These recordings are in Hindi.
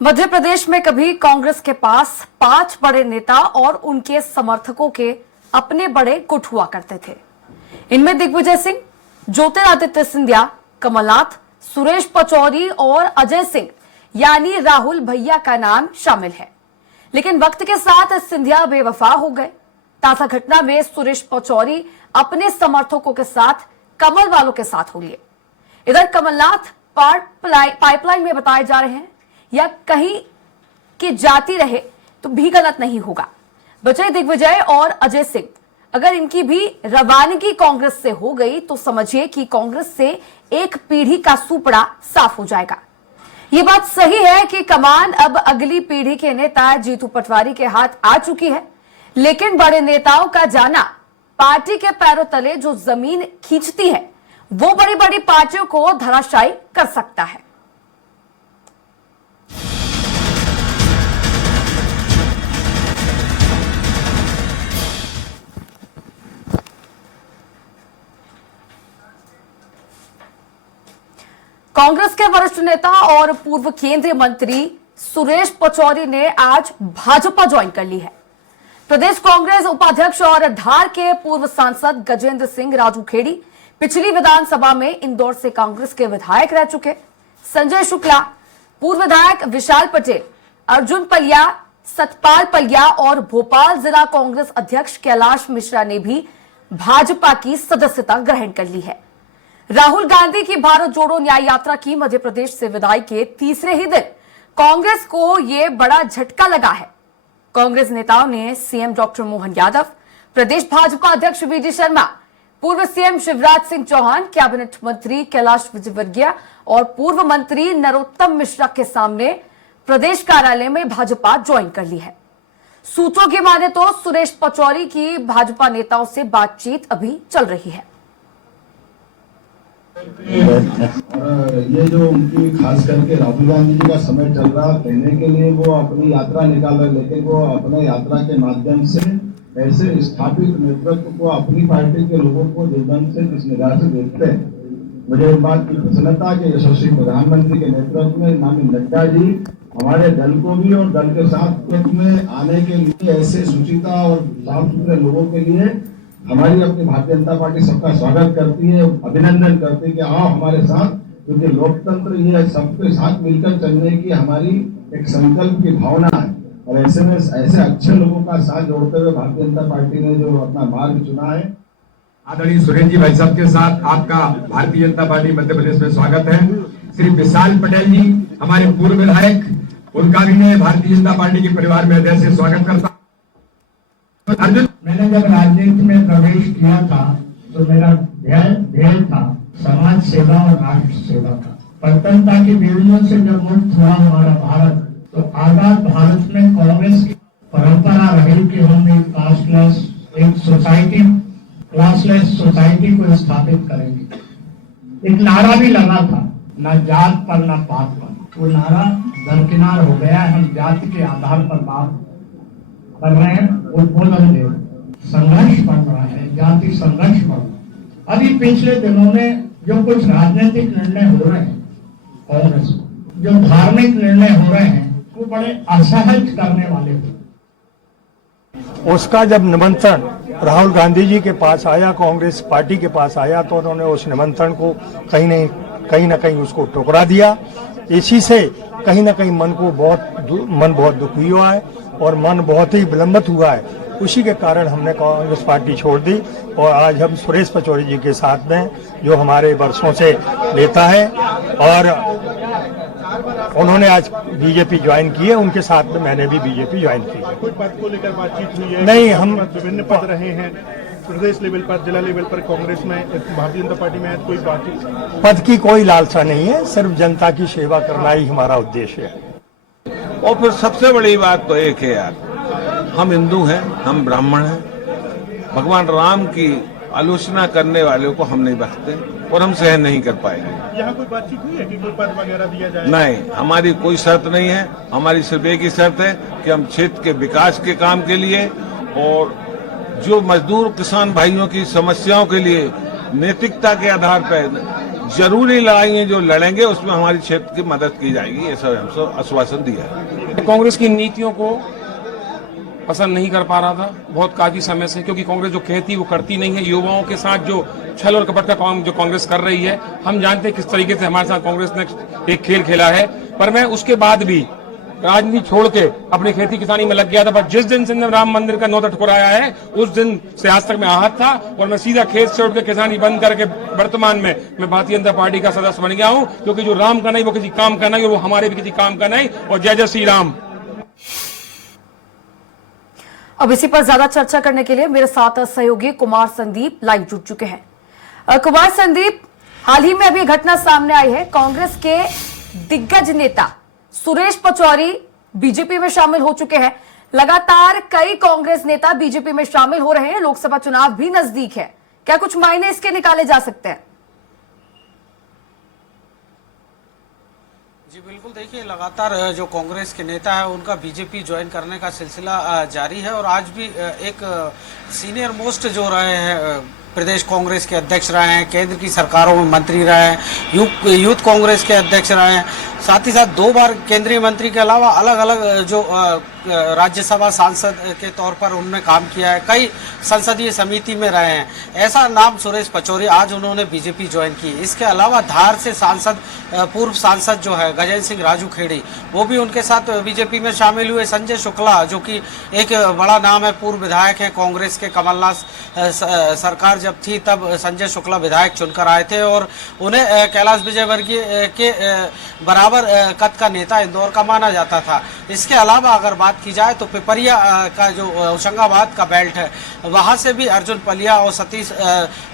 मध्य प्रदेश में कभी कांग्रेस के पास 5 बड़े नेता और उनके समर्थकों के अपने बड़े गुट हुआ करते थे। इनमें दिग्विजय सिंह, ज्योतिरादित्य सिंधिया, कमलनाथ, सुरेश पचौरी और अजय सिंह यानी राहुल भैया का नाम शामिल है। लेकिन वक्त के साथ सिंधिया बेवफा हो गए। ताजा घटना में सुरेश पचौरी अपने समर्थकों के साथ कमल वालों के साथ हो लिए। इधर कमलनाथ पाइपलाइन में बताए जा रहे हैं या कहीं की जाती रहे तो भी गलत नहीं होगा। बचे दिग्विजय और अजय सिंह, अगर इनकी भी रवानगी कांग्रेस से हो गई तो समझिए कि कांग्रेस से एक पीढ़ी का सुपड़ा साफ हो जाएगा। ये बात सही है कि कमान अब अगली पीढ़ी के नेता जीतू पटवारी के हाथ आ चुकी है, लेकिन बड़े नेताओं का जाना पार्टी के पैरों तले जो जमीन खींचती है वो बड़ी बड़ी पार्टियों को धराशायी कर सकता है। कांग्रेस के वरिष्ठ नेता और पूर्व केंद्रीय मंत्री सुरेश पचौरी ने आज भाजपा ज्वाइन कर ली है। प्रदेश कांग्रेस उपाध्यक्ष और धार के पूर्व सांसद गजेंद्र सिंह राजूखेड़ी पिछली विधानसभा में इंदौर से कांग्रेस के विधायक रह चुके। संजय शुक्ला, पूर्व विधायक विशाल पटेल, अर्जुन पलिया, सतपाल पलिया और भोपाल जिला कांग्रेस अध्यक्ष कैलाश मिश्रा ने भी भाजपा की सदस्यता ग्रहण कर ली है। राहुल गांधी की भारत जोड़ो न्याय यात्रा की मध्य प्रदेश से विदाई के तीसरे ही दिन कांग्रेस को यह बड़ा झटका लगा है। कांग्रेस नेताओं ने सीएम डॉक्टर मोहन यादव, प्रदेश भाजपा अध्यक्ष वीडी शर्मा, पूर्व सीएम शिवराज सिंह चौहान, कैबिनेट मंत्री कैलाश विजयवर्गीय और पूर्व मंत्री नरोत्तम मिश्रा के सामने प्रदेश कार्यालय में भाजपा ज्वाइन कर ली है। सूत्रों की माने तो सुरेश पचौरी की भाजपा नेताओं से बातचीत अभी चल रही है। ये जो उनकी खास करके राहुल गांधी जी का समय चल रहा कहने के लिए वो अपनी यात्रा निकाल रहे, लेकिन वो अपने यात्रा के माध्यम से ऐसे स्थापित नेतृत्व को अपनी पार्टी के लोगों को जिस से जिस निगाह से देखते हैं, मुझे इस बात की प्रसन्नता कि यशस्वी प्रधानमंत्री के नेतृत्व में माननीय नड्डा जी हमारे दल को भी और दल के साथ में आने के लिए ऐसे सुचिता और साफ सुथरे लोगों के लिए हमारी अपनी भारतीय जनता पार्टी सबका स्वागत करती है, अभिनंदन करती है कि आओ हमारे साथ, क्योंकि लोकतंत्र ये सबके साथ मिलकर चलने की हमारी एक संकल्प की भावना है। और ऐसे में ऐसे अच्छे लोगों का साथ जोड़ते हुए भारतीय जनता पार्टी ने जो अपना मार्ग चुना है। आदरणीय सुरेश जी भाई साहब के साथ आपका भारतीय जनता पार्टी मध्य प्रदेश में स्वागत है। श्री विशाल पटेल जी हमारे पूर्व विधायक, उनका भी मैं भारतीय जनता पार्टी के परिवार में हृदय से स्वागत करता हूँ। अर्जुन, मैंने जब राजनीति में प्रवेश किया था तो मेरा ध्येय था समाज सेवा और राष्ट्र सेवा का। परतंत्रता की बीड़ियों से जब मुक्त हुआ हमारा भारत, तो आजाद भारत में कांग्रेस की परंपरा रही कि हम एक क्लासलेस सोसाइटी को स्थापित करेंगे। एक नारा भी लगा था, ना जात पर ना पात पर। वो नारा दरकिनार हो गया है। हम जाति के आधार पर बात कर रहे हैं, उद्बोधन दे, संघर्ष बढ़ रहा है, जाति संघर्ष बढ़ रहा है। अभी पिछले दिनों में जो कुछ राजनीतिक निर्णय हो रहे हैं कांग्रेस, जो धार्मिक निर्णय हो रहे हैं, वो बड़े असहज करने वाले थे। उसका जब निमंत्रण राहुल गांधी जी के पास आया, कांग्रेस पार्टी के पास आया, तो उन्होंने उस निमंत्रण को कहीं ना कहीं उसको ठुकरा दिया। इसी से कहीं ना कहीं मन बहुत दुखी हुआ है और मन बहुत ही विलंबित हुआ है। उसी के कारण हमने कांग्रेस पार्टी छोड़ दी और आज हम सुरेश पचौरी जी के साथ में, जो हमारे वर्षों से नेता है, और उन्होंने आज बीजेपी ज्वाइन की है, उनके साथ में मैंने भी बीजेपी ज्वाइन की है। कोई पद को लेकर बातचीत हुई है? नहीं, हम विभिन्न पद रहे हैं प्रदेश लेवल पर, जिला लेवल पर, कांग्रेस में, भारतीय जनता पार्टी में कोई बातचीत? पद की कोई लालसा नहीं है, सिर्फ जनता की सेवा करना ही हमारा उद्देश्य है। और फिर सबसे बड़ी बात तो एक है यार, हम हिंदू हैं, हम ब्राह्मण हैं। भगवान राम की आलोचना करने वालों को हम नहीं बख्शते और हम सहन नहीं कर पाएंगे। यहाँ कोई बातचीत हुई है कि कोई पद वगैरह दिया जाए? नहीं, हमारी कोई शर्त नहीं है। हमारी सिर्फ एक ही शर्त है कि हम क्षेत्र के विकास के काम के लिए और जो मजदूर किसान भाइयों की समस्याओं के लिए नैतिकता के आधार पर जरूरी लड़ाई जो लड़ेंगे उसमें हमारी क्षेत्र की मदद की जाएगी, ऐसा हमसे आश्वासन दिया है। कांग्रेस की नीतियों को पसंद नहीं कर पा रहा था बहुत काफी समय से, क्योंकि कांग्रेस जो कहती वो करती नहीं है। युवाओं के साथ जो छल और कपट का काम जो कांग्रेस कर रही है, हम जानते हैं किस तरीके से हमारे साथ कांग्रेस ने एक खेल खेला है। पर मैं उसके बाद भी राजनीति छोड़ के अपनी खेती किसानी में लग गया था। पर जिस दिन से राम मंदिर का न्योता ठुकराया है उस दिन से आज तक मैं आहत था, और मैं सीधा खेत से उठ के किसानी बंद करके वर्तमान में मैं भारतीय जनता पार्टी का सदस्य बन गया हूं, क्योंकि जो राम का नहीं वो किसी काम का नहीं, और वो हमारे भी किसी काम का नहीं। और जय जय श्री राम। अब इसी पर ज्यादा चर्चा करने के लिए मेरे साथ सहयोगी कुमार संदीप लाइव जुड़ चुके हैं। कुमार संदीप, हाल ही में अभी घटना सामने आई है, कांग्रेस के दिग्गज नेता सुरेश पचौरी बीजेपी में शामिल हो चुके हैं। लगातार कई कांग्रेस नेता बीजेपी में शामिल हो रहे हैं, लोकसभा चुनाव भी नजदीक है, क्या कुछ मायने इसके निकाले जा सकते हैं? जी बिल्कुल, देखिए लगातार जो कांग्रेस के नेता है उनका बीजेपी ज्वाइन करने का सिलसिला जारी है, और आज भी एक सीनियर मोस्ट जो रहे हैं प्रदेश कांग्रेस के अध्यक्ष रहे हैं, केंद्र की सरकारों में मंत्री रहे हैं, यूथ कांग्रेस के अध्यक्ष रहे हैं, साथ ही साथ 2 बार केंद्रीय मंत्री के अलावा अलग अलग जो राज्यसभा सांसद के तौर पर उन्होंने काम किया है, कई संसदीय समिति में रहे हैं। ऐसा नाम सुरेश पचौरी, आज उन्होंने बीजेपी ज्वाइन की। इसके अलावा धार से सांसद पूर्व सांसद जो है गजेंद्र सिंह राजू खेड़ी, वो भी उनके साथ बीजेपी में शामिल हुए। संजय शुक्ला जो कि एक बड़ा नाम है, पूर्व विधायक है कांग्रेस के, कमलनाथ सरकार जब थी तब संजय शुक्ला विधायक चुनकर आए थे, और उन्हें कैलाश विजयवर्गीय के बराबर कद का नेता इंदौर का माना जाता था। इसके अलावा अगर बात की जाए तो पिपरिया का जो होशंगाबाद का बेल्ट है, वहां से भी अर्जुन पलिया और सतीश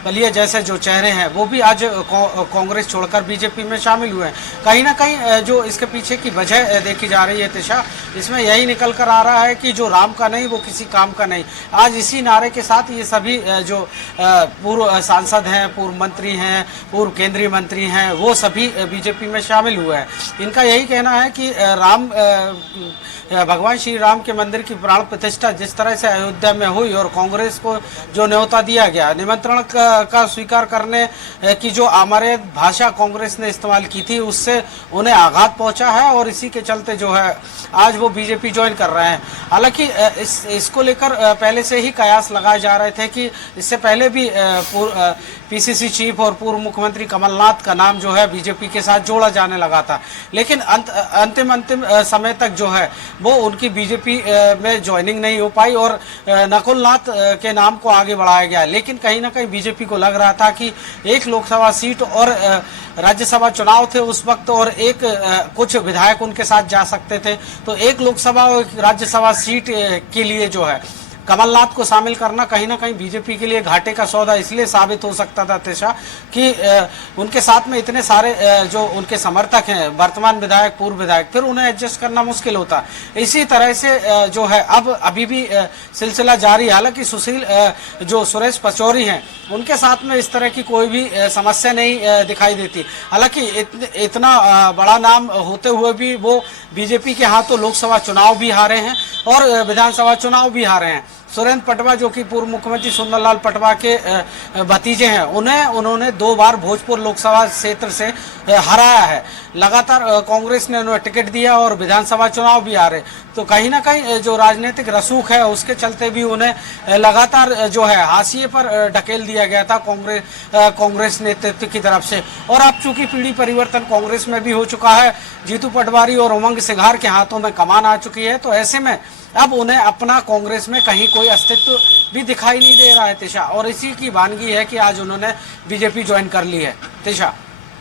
पलिया जैसे जो चेहरे हैं वो भी आज कांग्रेस छोड़कर बीजेपी में शामिल हुए हैं। कहीं ना कहीं जो इसके पीछे की वजह देखी जा रही है तिशा, इसमें यही निकल कर आ रहा है कि जो राम का नहीं वो किसी काम का नहीं। आज इसी नारे के साथ ये सभी जो पूर्व सांसद हैं, पूर्व मंत्री हैं, पूर्व केंद्रीय मंत्री हैं, वो सभी बीजेपी में शामिल हुए हैं। इनका यही कहना है कि भगवान श्री राम के मंदिर की प्राण प्रतिष्ठा जिस तरह से अयोध्या में हुई और कांग्रेस को जो न्योता दिया गया, निमंत्रण का स्वीकार करने की जो अमर्याद भाषा कांग्रेस ने इस्तेमाल की थी, उससे उन्हें आघात पहुंचा है, और इसी के चलते जो है आज वो बीजेपी ज्वाइन कर रहे हैं। हालांकि इसको लेकर पहले से ही कयास लगाए जा रहे थे कि इससे पहले भी पीसीसी चीफ और पूर्व मुख्यमंत्री कमलनाथ का नाम जो है बीजेपी के साथ जोड़ा जाने लगा था, लेकिन अंतिम समय तक जो है वो उनकी बीजेपी में ज्वाइनिंग नहीं हो पाई, और नकुल नाथ के नाम को आगे बढ़ाया गया। लेकिन कहीं ना कहीं बीजेपी को लग रहा था कि एक लोकसभा सीट और राज्यसभा चुनाव थे उस वक्त, और एक कुछ विधायक उनके साथ जा सकते थे, तो एक लोकसभा और राज्यसभा सीट के लिए जो है कमलनाथ को शामिल करना कहीं ना कहीं बीजेपी के लिए घाटे का सौदा इसलिए साबित हो सकता था तिशा कि उनके साथ में इतने सारे जो उनके समर्थक हैं, वर्तमान विधायक, पूर्व विधायक, फिर उन्हें एडजस्ट करना मुश्किल होता। इसी तरह से जो है अब अभी भी सिलसिला जारी है। हालांकि जो सुरेश पचौरी हैं उनके साथ में इस तरह की कोई भी समस्या नहीं दिखाई देती। हालांकि इतना बड़ा नाम होते हुए भी वो बीजेपी के हाथों लोकसभा चुनाव भी हारे हैं और विधानसभा चुनाव भी हारे हैं। सुरेंद्र पटवा जो कि पूर्व मुख्यमंत्री सुंदरलाल पटवा के भतीजे हैं, उन्होंने 2 बार भोजपुर लोकसभा क्षेत्र से हराया है। लगातार कांग्रेस ने उन्हें टिकट दिया और विधानसभा चुनाव भी हारे। तो कहीं ना कहीं जो राजनीतिक रसूख है उसके चलते भी उन्हें लगातार जो है हाशिए पर ढकेल दिया गया था कांग्रेस नेतृत्व की तरफ से। और अब चूंकि पीढ़ी परिवर्तन कांग्रेस में भी हो चुका है, जीतू पटवारी और उमंग सिंघार के हाथों में कमान आ चुकी है, तो ऐसे में अब उन्हें अपना कांग्रेस में कहीं कोई अस्तित्व भी दिखाई नहीं दे रहा है तिशा, और इसी की वानगी है कि आज उन्होंने बीजेपी ज्वाइन कर ली है। तिशा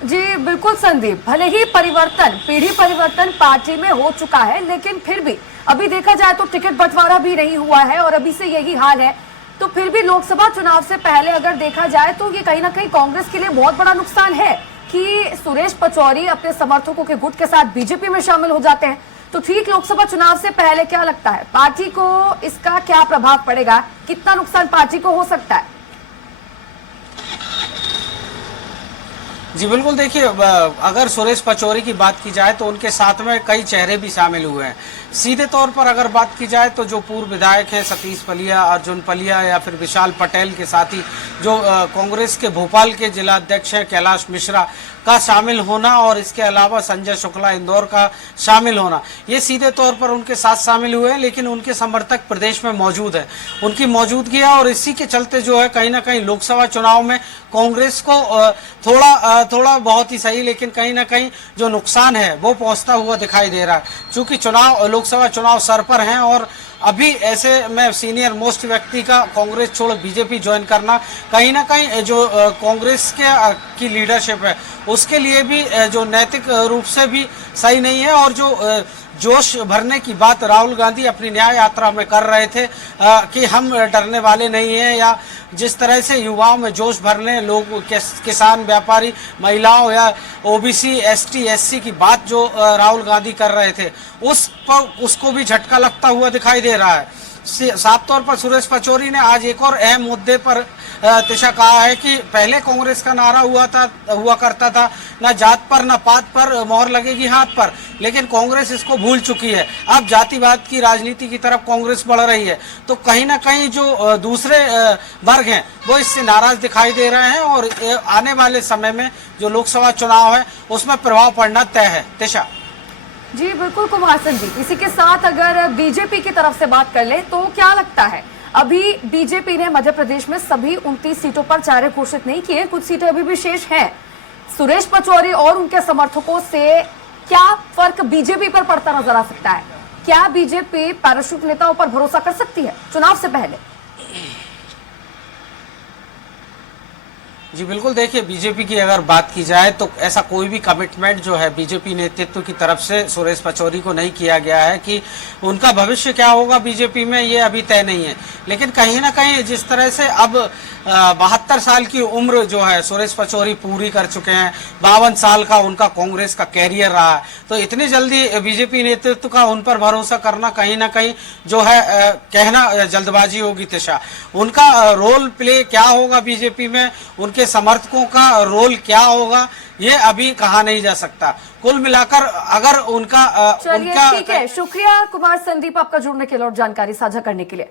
जी बिल्कुल संदीप, भले ही पीढ़ी परिवर्तन पार्टी में हो चुका है, लेकिन फिर भी अभी देखा जाए तो टिकट बंटवारा भी नहीं हुआ है और अभी से यही हाल है। तो फिर भी लोकसभा चुनाव से पहले अगर देखा जाए तो ये कहीं ना कहीं कांग्रेस के लिए बहुत बड़ा नुकसान है कि सुरेश पचौरी अपने समर्थकों के गुट के साथ बीजेपी में शामिल हो जाते हैं। तो ठीक लोकसभा चुनाव से पहले क्या लगता है पार्टी को इसका क्या प्रभाव पड़ेगा, कितना नुकसान पार्टी को हो सकता है? जी बिल्कुल, देखिए अगर सुरेश पचौरी की बात की जाए तो उनके साथ में कई चेहरे भी शामिल हुए हैं। सीधे तौर पर अगर बात की जाए तो जो पूर्व विधायक हैं सतीश पलिया, अर्जुन पलिया या फिर विशाल पटेल के साथ ही जो कांग्रेस के भोपाल के जिला अध्यक्ष हैं कैलाश मिश्रा का शामिल होना और इसके अलावा संजय शुक्ला इंदौर का शामिल होना, ये सीधे तौर पर उनके साथ शामिल हुए हैं, लेकिन उनके समर्थक प्रदेश में मौजूद है। उनकी मौजूदगी है और इसी के चलते जो है कहीं ना कहीं लोकसभा चुनाव में कांग्रेस को थोड़ा बहुत ही सही, लेकिन कहीं ना कहीं जो नुकसान है वो पहुंचता हुआ दिखाई दे रहा है। चूंकि लोकसभा चुनाव सर पर हैं और अभी ऐसे में सीनियर मोस्ट व्यक्ति का कांग्रेस छोड़ बीजेपी ज्वाइन करना कहीं ना कहीं जो कांग्रेस की लीडरशिप है उसके लिए भी जो नैतिक रूप से भी सही नहीं है। और जो जोश भरने की बात राहुल गांधी अपनी न्याय यात्रा में कर रहे थे कि हम डरने वाले नहीं हैं, या जिस तरह से युवाओं में जोश भरने लोग किसान, व्यापारी, महिलाओं या ओबीसी, एसटी, एससी की बात जो राहुल गांधी कर रहे थे उसको भी झटका लगता हुआ दिखाई दे रहा है। साफ तौर पर सुरेश पचौरी ने आज एक और अहम मुद्दे पर तिशा कहा है कि पहले कांग्रेस का नारा हुआ करता था ना जात पर ना पात पर मोहर लगेगी हाथ पर, लेकिन कांग्रेस इसको भूल चुकी है। अब जातिवाद की राजनीति की तरफ कांग्रेस बढ़ रही है, तो कहीं ना कहीं जो दूसरे वर्ग हैं वो इससे नाराज दिखाई दे रहे हैं और आने वाले समय में जो लोकसभा चुनाव है उसमें प्रभाव पड़ना तय है। तिशा जी बिल्कुल कुमार संदीप, इसी के साथ अगर बीजेपी की तरफ से बात कर ले तो क्या लगता है, अभी बीजेपी ने मध्य प्रदेश में सभी 29 सीटों पर चेहरे घोषित नहीं किए, कुछ सीटें अभी भी शेष हैं। सुरेश पचौरी और उनके समर्थकों से क्या फर्क बीजेपी पर पड़ता नजर आ सकता है? क्या बीजेपी पैराशूट नेताओं पर भरोसा कर सकती है चुनाव से पहले? जी बिल्कुल, देखिए बीजेपी की अगर बात की जाए तो ऐसा कोई भी कमिटमेंट जो है बीजेपी नेतृत्व की तरफ से सुरेश पचौरी को नहीं किया गया है कि उनका भविष्य क्या होगा बीजेपी में, ये अभी तय नहीं है। लेकिन कहीं ना कहीं जिस तरह से अब 72 साल की उम्र जो है सुरेश पचौरी पूरी कर चुके हैं, 52 साल का उनका कांग्रेस का कैरियर रहा है, तो इतनी जल्दी बीजेपी नेतृत्व का उन पर भरोसा करना कहीं ना कहीं जो है कहना जल्दबाजी होगी। तिशा, उनका रोल प्ले क्या होगा बीजेपी में, उनके समर्थकों का रोल क्या होगा, ये अभी कहा नहीं जा सकता। कुल मिलाकर अगर उनका ठीक है, शुक्रिया कुमार संदीप आपका जुड़ने के लिए और जानकारी साझा करने के लिए।